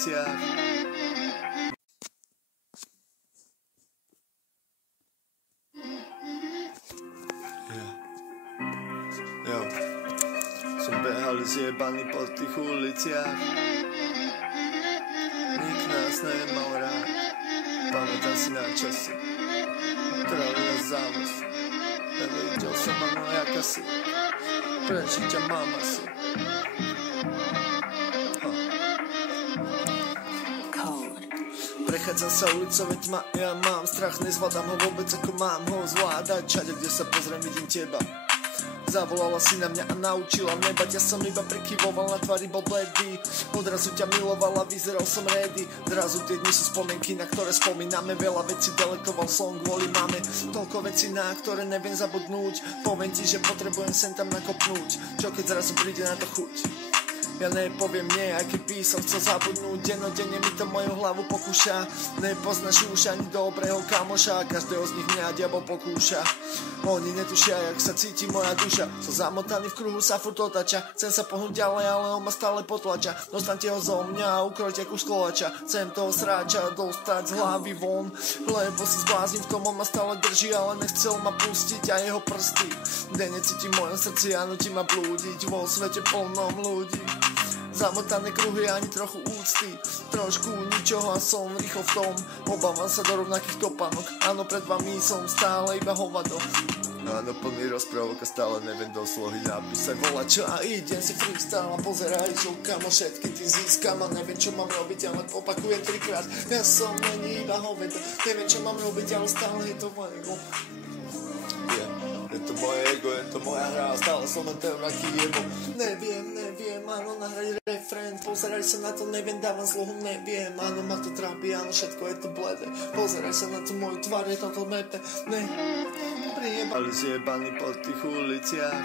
uliciach. Jo. Som behali zjebaný po tých uliciach. Nik nás nemal rád. Pamätám si na časy, trávil na závoz. Nevedel som ano, jaká si. Prečo ťa mám asi. Prechádzam sa ulicou, veď ja mám strach. Nezvládam ho vôbec, ako mám ho zvládať. Všade, kde sa pozriem, vidím teba. Zavolala si na mňa a naučila nebať. Ja som iba prikyvoval, na tvári bol bledý. Odrazu ťa milovala, vyzeral som ready. Zrazu tie dni sú spomienky, na ktoré spomíname. Veľa vecí deletoval som kvôli mame. Toľko vecí, na ktoré neviem zabudnúť. Poviem ti, že potrebujem sem tam nakopnúť. Čo keď zrazu príde na to chuť? Ja nepoviem nie, aj keď by som chcel zabudnúť. Dennodenne mi to moju hlavu pokúša. Nepoznáš už ani dobrého kamoša. Každého z nich mňa diabol pokúša. Oni netušia, jak sa cíti moja duša. Som zamotaný v kruhu, sa furt otáča. Chcem sa pohnúť ďalej, ale on ma stále potlača. Dostaňte ho zo mňa a ukroďte kus koláča. Chcem toho sráča dostať z hlavy von, lebo sa zblázním v tom, on ma stále drží, ale nechcel ma pustiť a jeho prsty. Denne cítim v mojom srdci a nutí ma blúdiť vo svete plnom ľudí. Zamotané kruhy, ani trochu úcty. Trošku ničoho a som rýchlo v tom. Obávam sa do rovnakých topánok. Áno, pred vami som stále iba hovado. Áno, plný rozprávok a stále neviem do slohy napísať volačo. A idem si freestyle a pozeraj, čo kamo všetky tým získam. A neviem, čo mám robiť, ale opakujem trikrát. Ja som len iba hovedo. Neviem, čo mám robiť, ale stále je to moje ego. Je to moje ego, je to moja hra, stále som len ten aký jebo. Neviem, áno, nahrať refrén. Pozeraj sa na to, neviem, dávam zlohu, neviem. Áno, ma to trápi, áno, všetko je to bledé. Pozeraj sa na tú moju tvár, je toto mepe. Priebali zjebaný po tých uliciach.